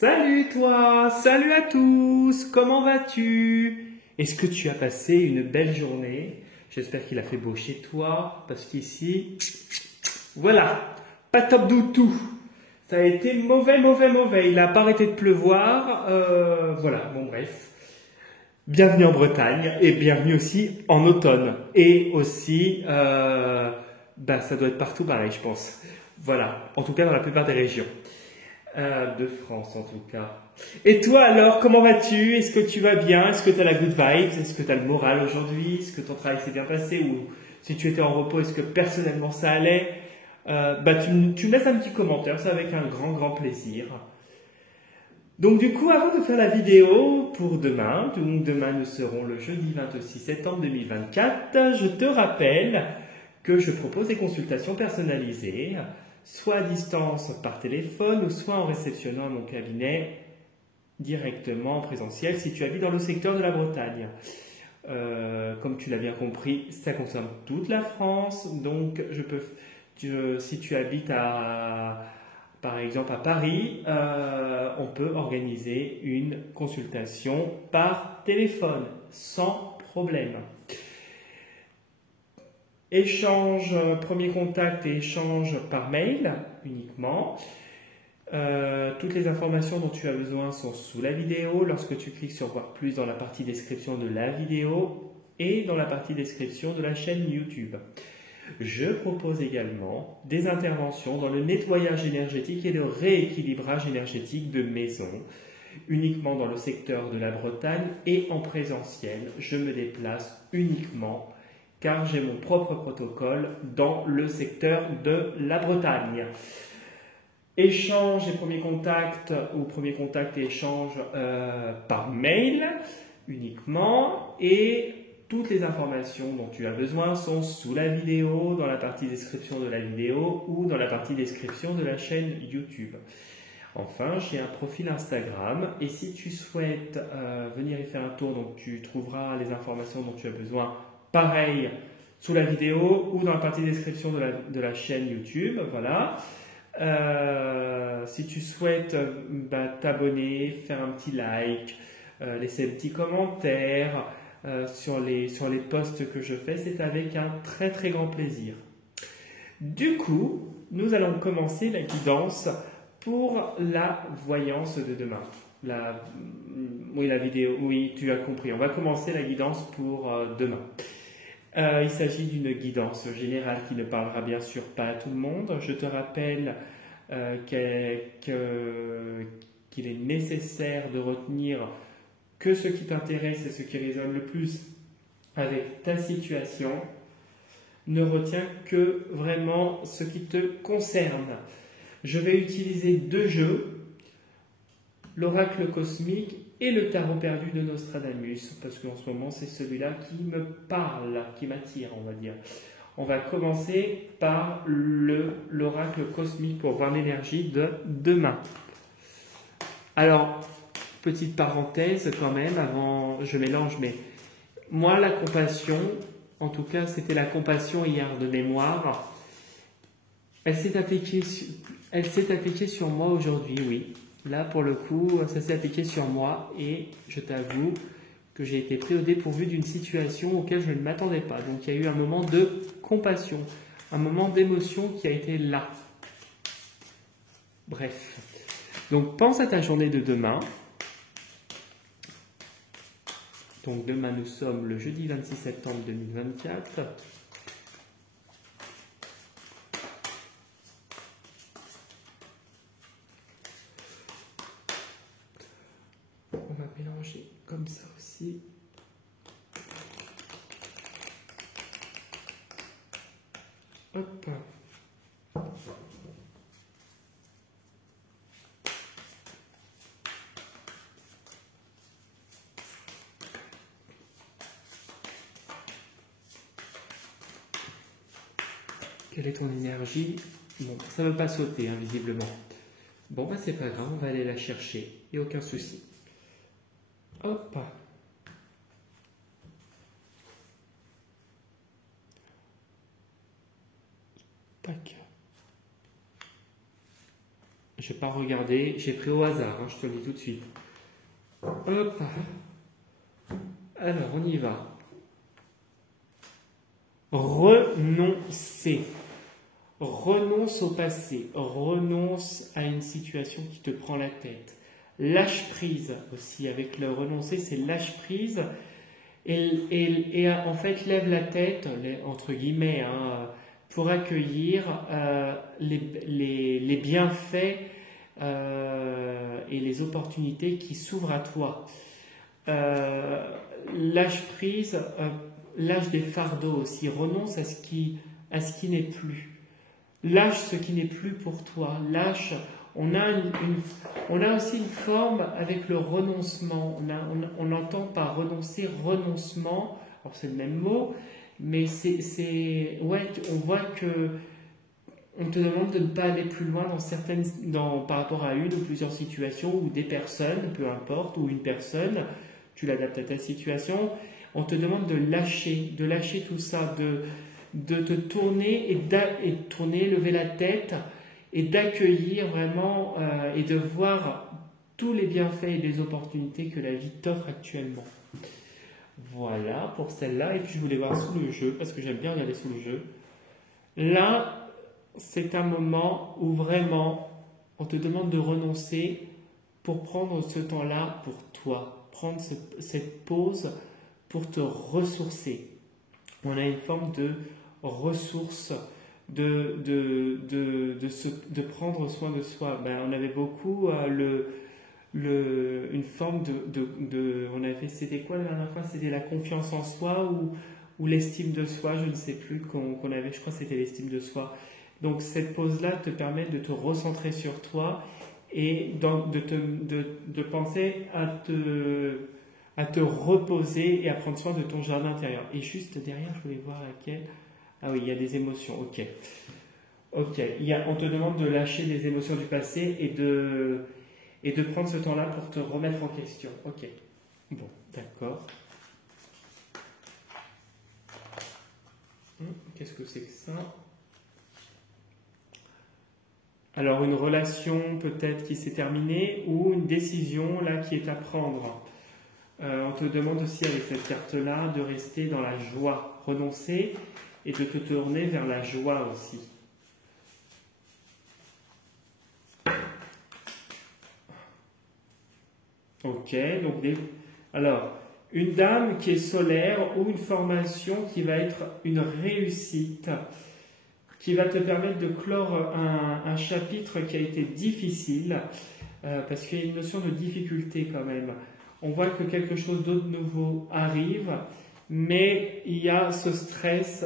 Salut toi, salut à tous, comment vas-tu? Est-ce que tu as passé une belle journée? J'espère qu'il a fait beau chez toi, parce qu'ici, voilà, pas top du tout. Ça a été mauvais, mauvais, mauvais. Il n'a pas arrêté de pleuvoir. Voilà, bon bref. Bienvenue en Bretagne et bienvenue aussi en automne. Et aussi, ça doit être partout pareil, je pense. Voilà, en tout cas dans la plupart des régions. De France en tout cas. Et toi alors, comment vas-tu? Est-ce que tu vas bien? Est-ce que tu as la good vibes? Est-ce que tu as le moral aujourd'hui? Est-ce que ton travail s'est bien passé? Ou si tu étais en repos, est-ce que personnellement ça allait? Tu me laisses un petit commentaire, c'est avec un grand grand plaisir. Donc du coup, avant de faire la vidéo pour demain, donc demain nous serons le jeudi 26 septembre 2024, je te rappelle que je propose des consultations personnalisées, soit à distance par téléphone ou soit en réceptionnant à mon cabinet directement en présentiel si tu habites dans le secteur de la Bretagne. Comme tu l'as bien compris, ça concerne toute la France, donc si tu habites par exemple à Paris, on peut organiser une consultation par téléphone sans problème. Échange, premier contact et échange par mail uniquement. Toutes les informations dont tu as besoin sont sous la vidéo lorsque tu cliques sur voir plus dans la partie description de la vidéo et dans la partie description de la chaîne YouTube. Je propose également des interventions dans le nettoyage énergétique et le rééquilibrage énergétique de maisons, uniquement dans le secteur de la Bretagne et en présentiel. Je me déplace uniquement car j'ai mon propre protocole dans le secteur de la Bretagne. Échange et premier contact ou premier contact et échange par mail uniquement, et toutes les informations dont tu as besoin sont sous la vidéo, dans la partie description de la vidéo ou dans la partie description de la chaîne YouTube. Enfin, j'ai un profil Instagram et si tu souhaites venir y faire un tour, donc tu trouveras les informations dont tu as besoin, pareil, sous la vidéo ou dans la partie description de la chaîne YouTube. Voilà. Si tu souhaites t'abonner, faire un petit like, laisser un petit commentaire sur les posts que je fais, c'est avec un très très grand plaisir. Du coup, nous allons commencer la guidance pour la voyance de demain. Oui, la vidéo, oui, tu as compris. On va commencer la guidance pour demain. Il s'agit d'une guidance générale qui ne parlera bien sûr pas à tout le monde. Je te rappelle qu'il est nécessaire de retenir que ce qui t'intéresse et ce qui résonne le plus avec ta situation. Ne retiens que vraiment ce qui te concerne. Je vais utiliser deux jeux, l'oracle cosmique et le tarot perdu de Nostradamus, parce qu'en ce moment c'est celui-là qui me parle, qui m'attire, on va dire. On va commencer par l'oracle cosmique pour voir l'énergie de demain. Alors, petite parenthèse quand même, avant je mélange, mais moi la compassion, en tout cas c'était la compassion hier de mémoire, elle s'est appliquée sur moi aujourd'hui, oui. Là, pour le coup, ça s'est appliqué sur moi et je t'avoue que j'ai été pris au dépourvu d'une situation auquel je ne m'attendais pas. Donc, il y a eu un moment de compassion, un moment d'émotion qui a été là. Bref. Donc, pense à ta journée de demain. Donc, demain, nous sommes le jeudi 26 septembre 2024. On va mélanger comme ça aussi. Hop. Quelle est ton énergie? Bon, ça ne veut pas sauter, hein, visiblement. Bon, c'est pas grave, on va aller la chercher. Il n'y a aucun souci. Hop. Tac. Je vais pas regarder, j'ai pris au hasard, hein, je te le dis tout de suite. Hop. Alors, on y va. Renoncer. Renonce au passé. Renonce à une situation qui te prend la tête. Lâche prise aussi. Avec le renoncer, c'est lâche prise. Et en fait, lève la tête, entre guillemets, hein, pour accueillir les bienfaits et les opportunités qui s'ouvrent à toi. Lâche prise, lâche des fardeaux aussi, renonce à ce qui n'est plus. Lâche ce qui n'est plus pour toi. Lâche. On a aussi une forme avec le renoncement. On entend par renoncer, renoncement. Alors c'est le même mot, mais ouais, on voit que on te demande de ne pas aller plus loin par rapport à une ou plusieurs situations ou des personnes, peu importe, ou une personne. Tu l'adaptes à ta situation. On te demande de lâcher tout ça, de te tourner et tourner, lever la tête et d'accueillir vraiment et de voir tous les bienfaits et les opportunités que la vie t'offre actuellement. Voilà pour celle-là. Et puis je voulais voir sous le jeu, parce que j'aime bien regarder sous le jeu. Là, c'est un moment où vraiment on te demande de renoncer pour prendre ce temps-là pour toi. Prendre cette pause pour te ressourcer. On a une forme de ressource, de prendre soin de soi. On avait beaucoup une forme on avait, c'était quoi la dernière fois? C'était la confiance en soi ou l'estime de soi, je ne sais plus, qu'on avait, je crois que c'était l'estime de soi. Donc cette pause-là te permet de te recentrer sur toi et de penser à te reposer et à prendre soin de ton jardin intérieur. Et juste derrière, je voulais voir laquelle. Ah oui, il y a des émotions, ok. Ok, on te demande de lâcher des émotions du passé et de prendre ce temps-là pour te remettre en question. Ok, bon, d'accord. Qu'est-ce que c'est que ça? Alors, une relation peut-être qui s'est terminée ou une décision là qui est à prendre. On te demande aussi avec cette carte-là de rester dans la joie, renoncer et de te tourner vers la joie aussi. Ok, donc alors, une dame qui est solaire ou une formation qui va être une réussite, qui va te permettre de clore un chapitre qui a été difficile, parce qu'il y a une notion de difficulté quand même. On voit que quelque chose d'autre nouveau arrive, mais il y a ce stress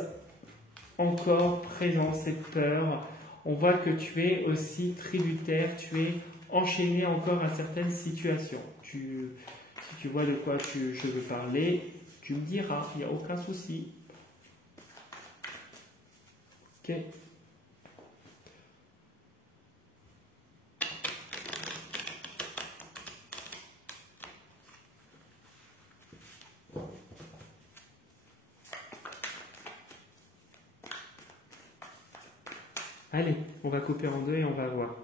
encore présent, cette peur. On voit que tu es aussi tributaire, tu es enchaîné encore à certaines situations. Si tu vois de quoi je veux parler, tu me diras, il n'y a aucun souci. Ok. Allez, on va couper en deux et on va voir.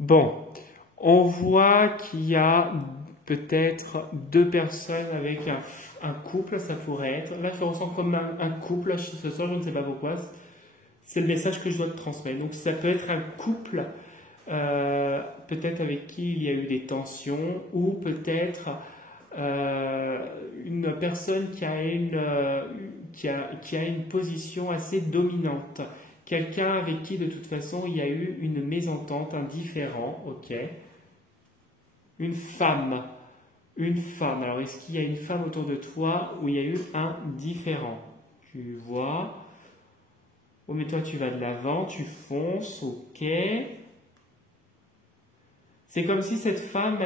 Bon, on voit qu'il y a peut-être deux personnes avec un couple, ça pourrait être. Là, je ressens comme un couple ce soir, je ne sais pas pourquoi. C'est le message que je dois te transmettre. Donc, ça peut être un couple, peut-être avec qui il y a eu des tensions, ou peut-être une personne qui a une position assez dominante. Quelqu'un avec qui, de toute façon, il y a eu une mésentente, un différend, ok. Une femme. Alors, est-ce qu'il y a une femme autour de toi où il y a eu un différend? Tu vois. Oh, mais toi, tu vas de l'avant, tu fonces, ok. C'est comme si cette femme,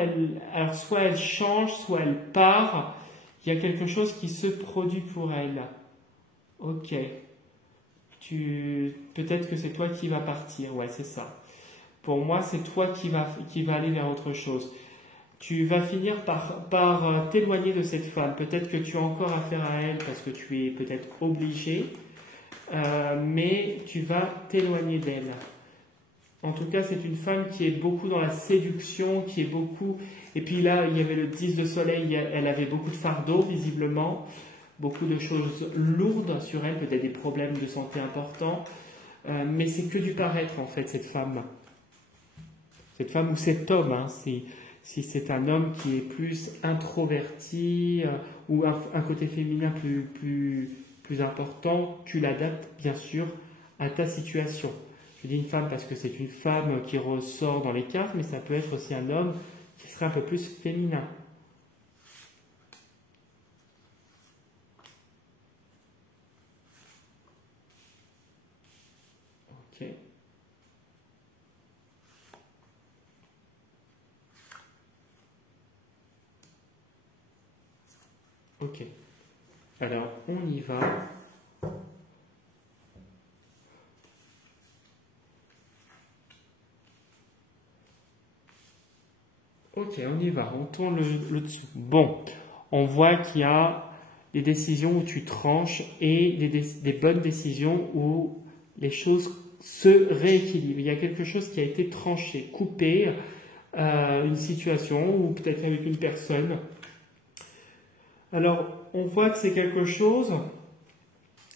alors soit elle change, soit elle part. Il y a quelque chose qui se produit pour elle. Ok. Peut-être que c'est toi qui vas partir, ouais, c'est ça. Pour moi, c'est toi qui va aller vers autre chose. Tu vas finir par t'éloigner de cette femme. Peut-être que tu as encore affaire à elle parce que tu es peut-être obligé. mais tu vas t'éloigner d'elle. En tout cas, c'est une femme qui est beaucoup dans la séduction, qui est beaucoup... Et puis là, il y avait le 10 de soleil, elle avait beaucoup de fardeaux, visiblement, beaucoup de choses lourdes sur elle, peut-être des problèmes de santé importants, mais c'est que du paraître, en fait, cette femme. Cette femme ou cet homme, hein, si c'est un homme qui est plus introverti ou un côté féminin plus important, tu l'adaptes, bien sûr, à ta situation. Je dis une femme parce que c'est une femme qui ressort dans les cartes, mais ça peut être aussi un homme qui serait un peu plus féminin. Ok. Ok. Alors, on y va. Ok, on y va, on tourne le dessous. Bon, on voit qu'il y a des décisions où tu tranches et des bonnes décisions où les choses se rééquilibrent. Il y a quelque chose qui a été tranché, coupé, une situation ou peut-être avec une personne. Alors, on voit que c'est quelque chose,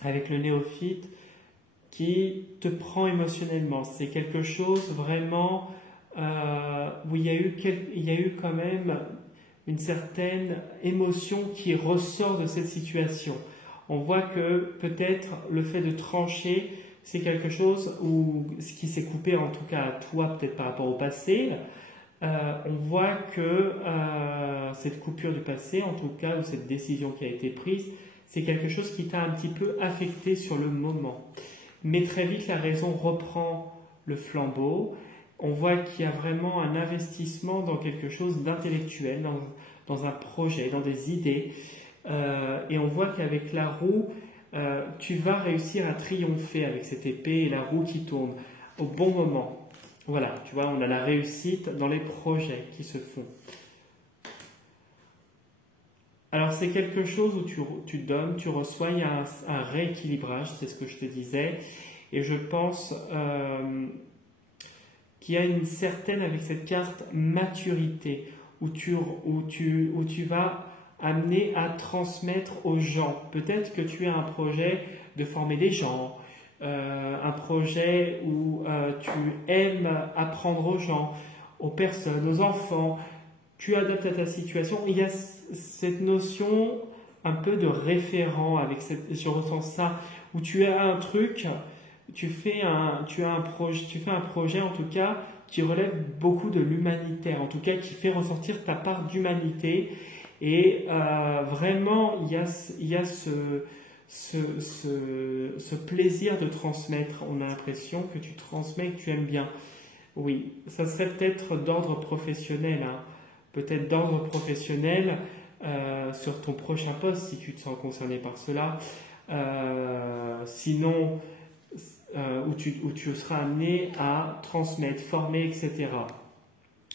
avec le néophyte, qui te prend émotionnellement. C'est quelque chose vraiment... où il y a eu quand même une certaine émotion qui ressort de cette situation. On voit que peut-être le fait de trancher, c'est quelque chose où ce qui s'est coupé, en tout cas à toi, peut-être par rapport au passé. On voit que cette coupure du passé, en tout cas, ou cette décision qui a été prise, c'est quelque chose qui t'a un petit peu affecté sur le moment. Mais très vite, la raison reprend le flambeau. On voit qu'il y a vraiment un investissement dans quelque chose d'intellectuel, dans un projet, dans des idées. Et on voit qu'avec la roue, tu vas réussir à triompher avec cette épée et la roue qui tourne au bon moment. Voilà, tu vois, on a la réussite dans les projets qui se font. Alors c'est quelque chose où tu donnes, tu reçois, il y a un rééquilibrage, c'est ce que je te disais. Et je pense... qu'il y a une certaine, avec cette carte, maturité, où tu vas amener à transmettre aux gens. Peut-être que tu as un projet de former des gens, un projet où tu aimes apprendre aux gens, aux personnes, aux enfants. Tu adaptes à ta situation. Il y a cette notion un peu de référent, je ressens ça, où tu as un truc... tu fais un projet en tout cas qui relève beaucoup de l'humanitaire, en tout cas qui fait ressortir ta part d'humanité et vraiment il y a ce plaisir de transmettre. On a l'impression que tu transmets et que tu aimes bien. Oui, ça serait peut-être d'ordre professionnel, hein. Peut-être d'ordre professionnel sur ton prochain poste si tu te sens concerné par cela. Sinon, où tu seras amené à transmettre, former, etc.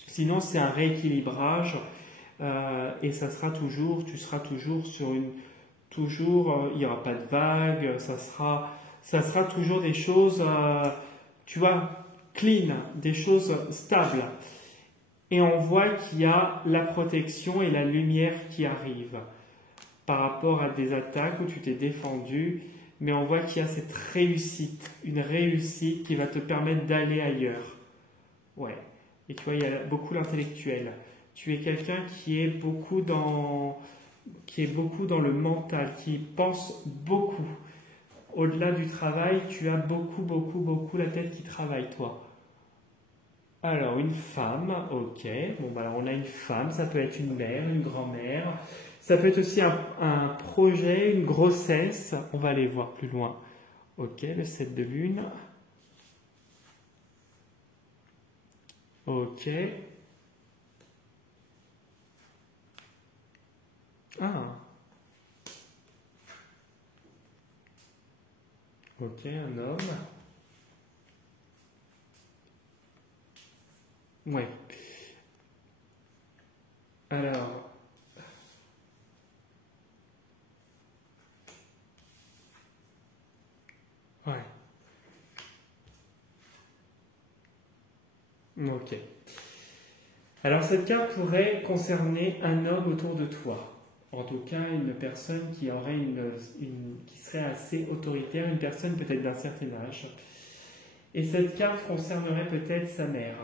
Sinon, c'est un rééquilibrage et ça sera toujours, tu seras toujours sur il n'y aura pas de vagues, ça sera toujours des choses, tu vois, clean, des choses stables. Et on voit qu'il y a la protection et la lumière qui arrivent par rapport à des attaques où tu t'es défendu. Mais on voit qu'il y a cette réussite, une réussite qui va te permettre d'aller ailleurs. Ouais. Et tu vois, il y a beaucoup l'intellectuel. Tu es quelqu'un qui est beaucoup dans le mental, qui pense beaucoup. Au-delà du travail, tu as beaucoup la tête qui travaille, toi. Alors, une femme, ok. Bon, bah, alors on a une femme, ça peut être une mère, une grand-mère. Ça peut être aussi un projet, une grossesse. On va aller voir plus loin. Ok, le 7 de lune. Ok. Ah. Ok, un homme. Ouais. Alors, Ok. Alors cette carte pourrait concerner un homme autour de toi. En tout cas, une personne qui aurait qui serait assez autoritaire, une personne peut-être d'un certain âge. Et cette carte concernerait peut-être sa mère.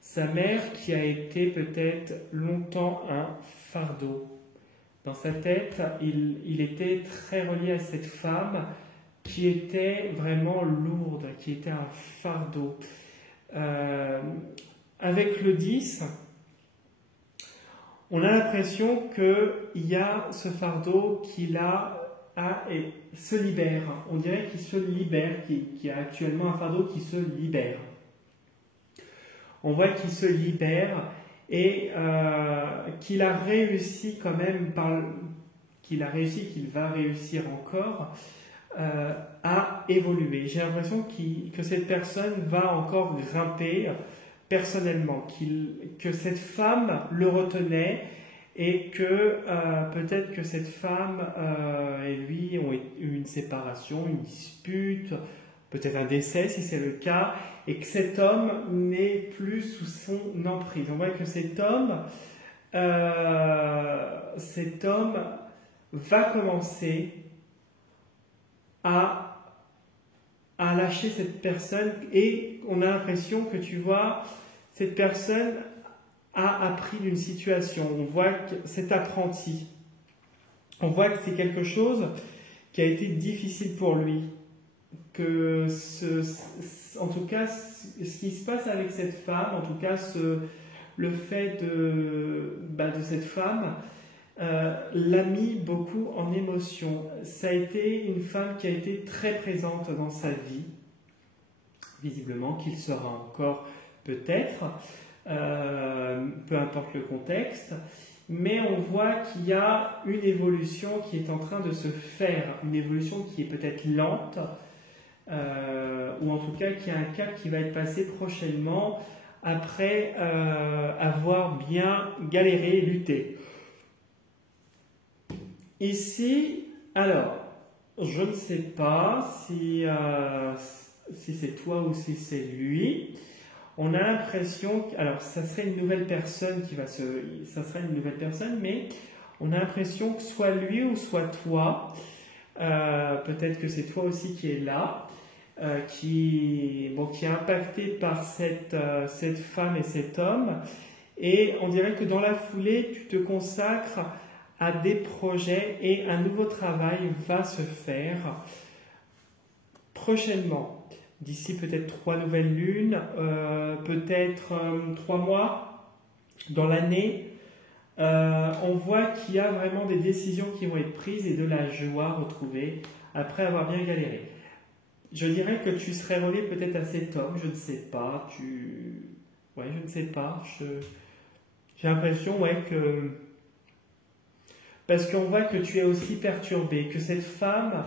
Sa mère qui a été peut-être longtemps un fardeau. Dans sa tête, il était très relié à cette femme qui était vraiment lourde, qui était un fardeau. Avec le 10, on a l'impression qu'il y a ce fardeau qu'il a et se libère. On dirait qu'il se libère, qu'il y a actuellement un fardeau qui se libère. On voit qu'il se libère et qu'il a réussi quand même, qu'il va réussir encore à évoluer. J'ai l'impression que cette personne va encore grimper personnellement, que cette femme le retenait et que peut-être que cette femme et lui ont eu une séparation, une dispute, peut-être un décès si c'est le cas, et que cet homme n'est plus sous son emprise. On voit que cet homme va commencer à lâcher cette personne, et on a l'impression que tu vois, cette personne a appris d'une situation. On voit que c'est apprenti. On voit que c'est quelque chose qui a été difficile pour lui. En tout cas, ce qui se passe avec cette femme, en tout cas le fait de cette femme, l'a mis beaucoup en émotion. Ça a été une femme qui a été très présente dans sa vie, visiblement, qu'il sera encore peut-être, peu importe le contexte, mais on voit qu'il y a une évolution qui est en train de se faire, une évolution qui est peut-être lente, ou en tout cas qui a un cap qui va être passé prochainement après avoir bien galéré et lutté. Ici, alors, je ne sais pas si c'est toi ou si c'est lui. On a l'impression alors ça serait une nouvelle personne ça serait une nouvelle personne, mais on a l'impression que soit lui ou soit toi, peut-être que c'est toi aussi qui est là, qui est impacté par cette femme et cet homme, et on dirait que dans la foulée, tu te consacres à des projets et un nouveau travail va se faire prochainement. D'ici peut-être 3 nouvelles lunes, peut-être 3 mois dans l'année, on voit qu'il y a vraiment des décisions qui vont être prises et de la joie retrouvée après avoir bien galéré. Je dirais que tu serais relié peut-être à cet homme, je ne sais pas, je ne sais pas, j'ai l'impression, que... Parce qu'on voit que tu es aussi perturbé, que cette femme,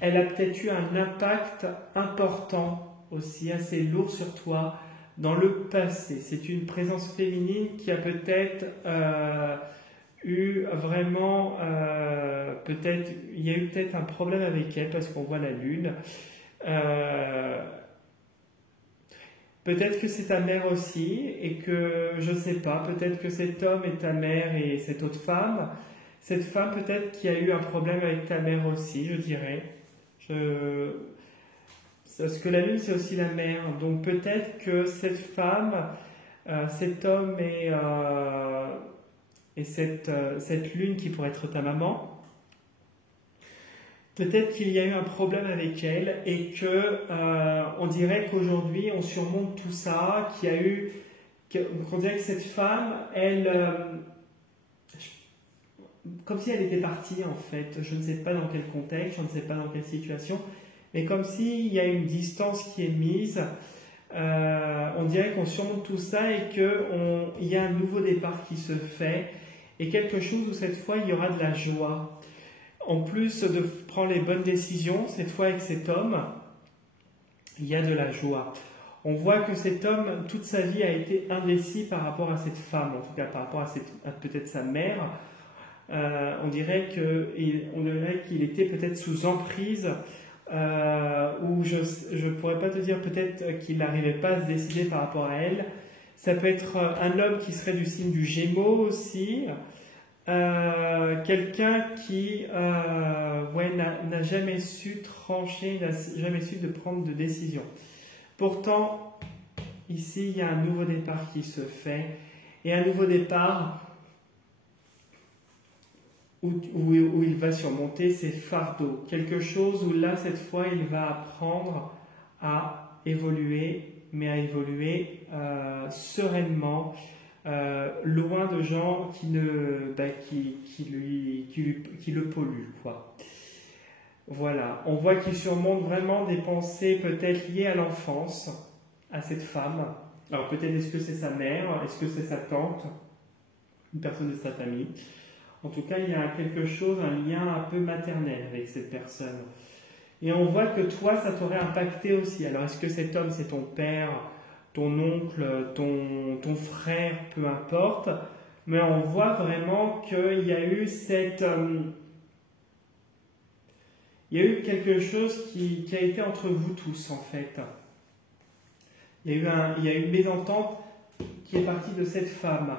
elle a peut-être eu un impact important aussi, assez lourd sur toi dans le passé. C'est une présence féminine qui a peut-être eu vraiment, il y a eu peut-être un problème avec elle parce qu'on voit la lune. Peut-être que c'est ta mère aussi et que, je ne sais pas, peut-être que cet homme est ta mère et cette autre femme. Cette femme peut-être qui a eu un problème avec ta mère aussi, je dirais. Parce que la lune, c'est aussi la mère. Donc peut-être que cette femme, cet homme et cette lune qui pourrait être ta maman, peut-être qu'il y a eu un problème avec elle et on dirait qu'aujourd'hui, on surmonte tout ça, qu'on dirait que cette femme, elle... comme si elle était partie en fait, je ne sais pas dans quel contexte, je ne sais pas dans quelle situation, mais comme s'il y a une distance qui est mise, on dirait qu'on surmonte tout ça et qu'il y a un nouveau départ qui se fait, et quelque chose où cette fois il y aura de la joie. En plus de prendre les bonnes décisions, cette fois avec cet homme, il y a de la joie. On voit que cet homme, toute sa vie, a été indécis par rapport à cette femme, en tout cas par rapport à peut-être sa mère. On dirait qu'il était peut-être sous emprise ou je pourrais pas te dire peut-être qu'il n'arrivait pas à se décider par rapport à elle. Ça peut être un homme qui serait du signe du Gémeaux aussi, quelqu'un qui n'a jamais su trancher, n'a jamais su de prendre de décision. Pourtant, ici, il y a un nouveau départ qui se fait, et un nouveau départ où il va surmonter ses fardeaux. Quelque chose où là, cette fois, il va apprendre à évoluer, mais à évoluer sereinement, loin de gens qui le polluent, quoi. Voilà, on voit qu'il surmonte vraiment des pensées peut-être liées à l'enfance, à cette femme. Alors peut-être est-ce que c'est sa mère, est-ce que c'est sa tante, une personne de sa famille. En tout cas, il y a quelque chose, un lien un peu maternel avec cette personne. Et on voit que toi, ça t'aurait impacté aussi. Alors est-ce que cet homme, c'est ton père, ton oncle, ton frère, peu importe, mais on voit vraiment qu'il y a eu il y a eu quelque chose qui a été entre vous tous, en fait. Il y a eu une mésentente qui est partie de cette femme.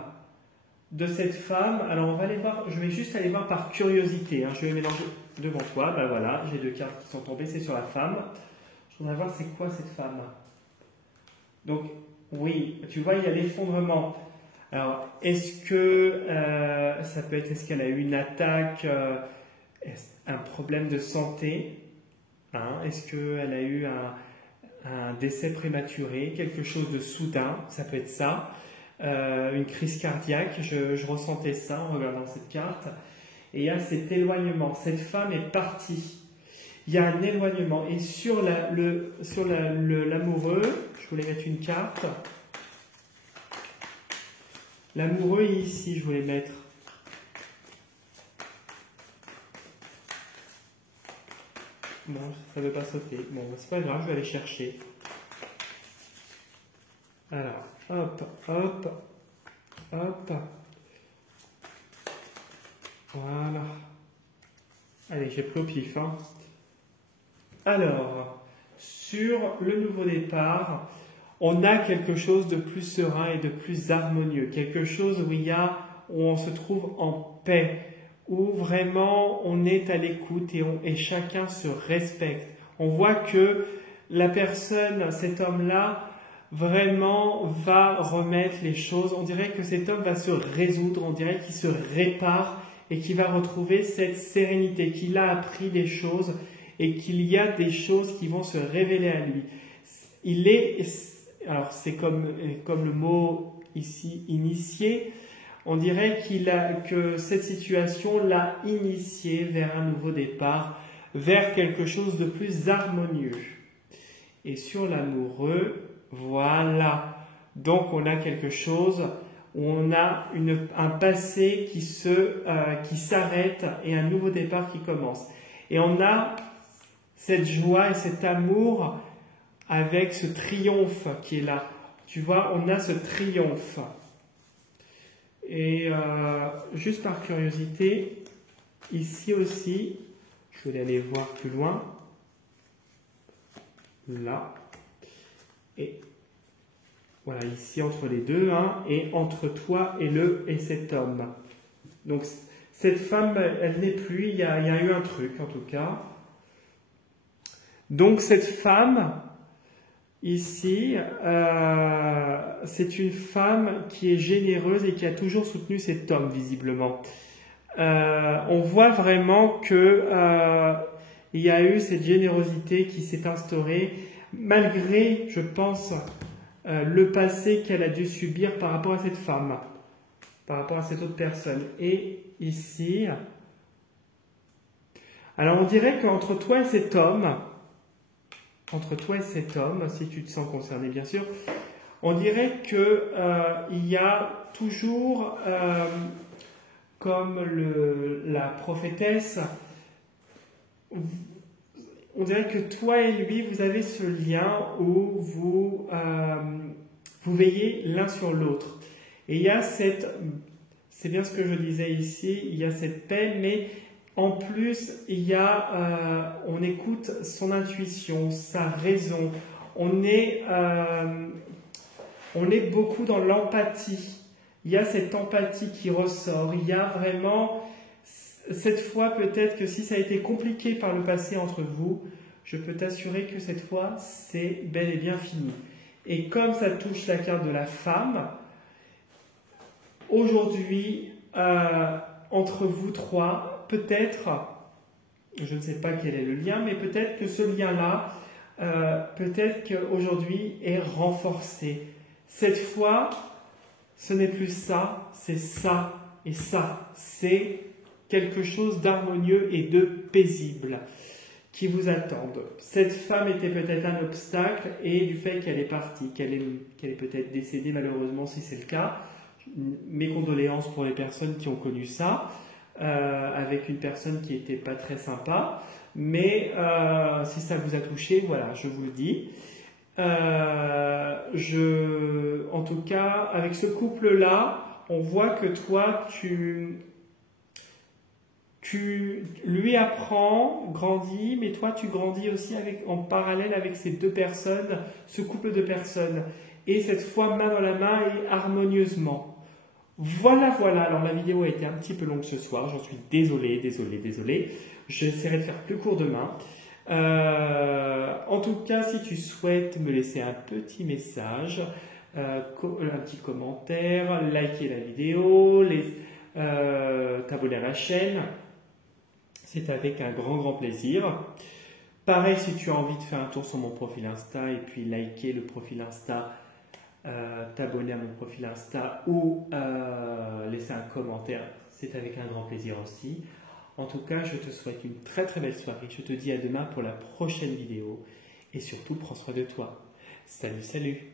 Alors on va aller voir, je vais juste aller voir par curiosité, hein. Je vais mélanger devant toi, ben voilà, j'ai 2 cartes qui sont tombées, c'est sur la femme. Je voudrais voir c'est quoi cette femme. Donc, oui, tu vois, il y a l'effondrement. Alors, est-ce que ça peut être, est-ce qu'elle a eu une attaque, un problème de santé, hein? Est-ce qu'elle a eu un décès prématuré, quelque chose de soudain, ça peut être ça, une crise cardiaque, je ressentais ça en regardant cette carte, et il y a cet éloignement, cette femme est partie. Il y a un éloignement. Et sur l'amoureux, je voulais mettre une carte. L'amoureux ici, je voulais mettre. Non, ça ne veut pas sauter. Bon, c'est pas grave, je vais aller chercher. Alors, hop, hop, hop. Voilà. Allez, j'ai pris au pif, hein. Alors, sur le nouveau départ, on a quelque chose de plus serein et de plus harmonieux, quelque chose où on se trouve en paix, où vraiment on est à l'écoute et chacun se respecte. On voit que la personne, cet homme-là, vraiment va remettre les choses. On dirait que cet homme va se résoudre, on dirait qu'il se répare et qu'il va retrouver cette sérénité, qu'il a appris des choses et qu'il y a des choses qui vont se révéler à lui. Alors c'est comme le mot ici, initié, on dirait que cette situation l'a initié vers un nouveau départ, vers quelque chose de plus harmonieux. Et sur l'amoureux, voilà. Donc on a quelque chose où on a un passé qui s'arrête et un nouveau départ qui commence. Et on a cette joie et cet amour avec ce triomphe qui est là. Tu vois, on a ce triomphe. Et juste par curiosité, ici aussi, je vais aller voir plus loin. Là. Et voilà, ici entre les deux, hein, et entre toi et cet homme. Donc, cette femme, elle n'est plus, il y a eu un truc en tout cas. Donc, cette femme, ici, c'est une femme qui est généreuse et qui a toujours soutenu cet homme, visiblement. On voit vraiment que il y a eu cette générosité qui s'est instaurée, malgré, je pense, le passé qu'elle a dû subir par rapport à cette femme, par rapport à cette autre personne. Et ici, alors on dirait qu'entre toi et cet homme, si tu te sens concerné bien sûr, on dirait que il y a toujours, comme la prophétesse, on dirait que toi et lui, vous avez ce lien où vous veillez l'un sur l'autre. Et il y a c'est bien ce que je disais ici, il y a cette paix, mais En plus, on écoute son intuition, sa raison. On est beaucoup dans l'empathie. Il y a cette empathie qui ressort. Il y a vraiment, cette fois peut-être que si ça a été compliqué par le passé entre vous, je peux t'assurer que cette fois, c'est bel et bien fini. Et comme ça touche la carte de la femme, aujourd'hui, entre vous trois, peut-être, je ne sais pas quel est le lien, mais peut-être que ce lien-là, peut-être qu'aujourd'hui est renforcé. Cette fois, ce n'est plus ça, c'est ça et ça. C'est quelque chose d'harmonieux et de paisible qui vous attendent. Cette femme était peut-être un obstacle et du fait qu'elle est partie, qu'elle est peut-être décédée malheureusement si c'est le cas. Mes condoléances pour les personnes qui ont connu ça, avec une personne qui n'était pas très sympa. Mais si ça vous a touché, voilà, je vous le dis. En tout cas, avec ce couple-là, on voit que toi, tu lui apprends, grandis, mais toi, tu grandis aussi en parallèle avec ces deux personnes, ce couple de personnes. Et cette fois, main dans la main et harmonieusement. Voilà. Alors, la vidéo a été un petit peu longue ce soir. J'en suis désolé. J'essaierai de faire plus court demain. En tout cas, si tu souhaites me laisser un petit message, un petit commentaire, liker la vidéo, t'abonner à la chaîne, c'est avec un grand plaisir. Pareil, si tu as envie de faire un tour sur mon profil Insta et puis liker le profil Insta, t'abonner à mon profil Insta ou laisser un commentaire, c'est avec un grand plaisir aussi. En tout cas, je te souhaite une très belle soirée. Je te dis à demain pour la prochaine vidéo. Et surtout, prends soin de toi. Salut